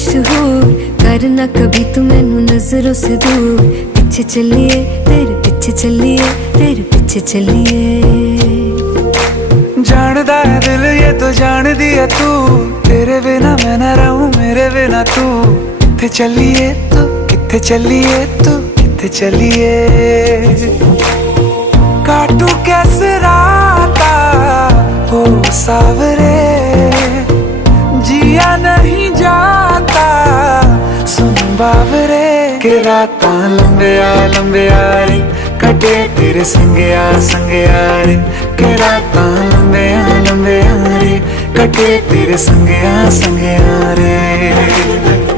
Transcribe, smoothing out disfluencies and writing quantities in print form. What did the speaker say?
मशहूर, करना कभी तू मैनू नजरों से दूर। पीछे चलिए तेरे पीछे चलिए, तेरे पीछे चलिए। जानदा है दिल ये तो जान दिया तू, तेरे बिना मैं ना रहूं मेरे बिना तू। किथे चलिए तू, किथे चलिए तू, किथे चलिए। काटू कैसे राता हो सावरे, जिया नहीं जाता सुन बावरे। के रातां लंबिया लंबिया रे, कटे तेरे संगया संगया रे। के रातां लंबिया लंबिया रे, कटे तेरे संगया संगया रे।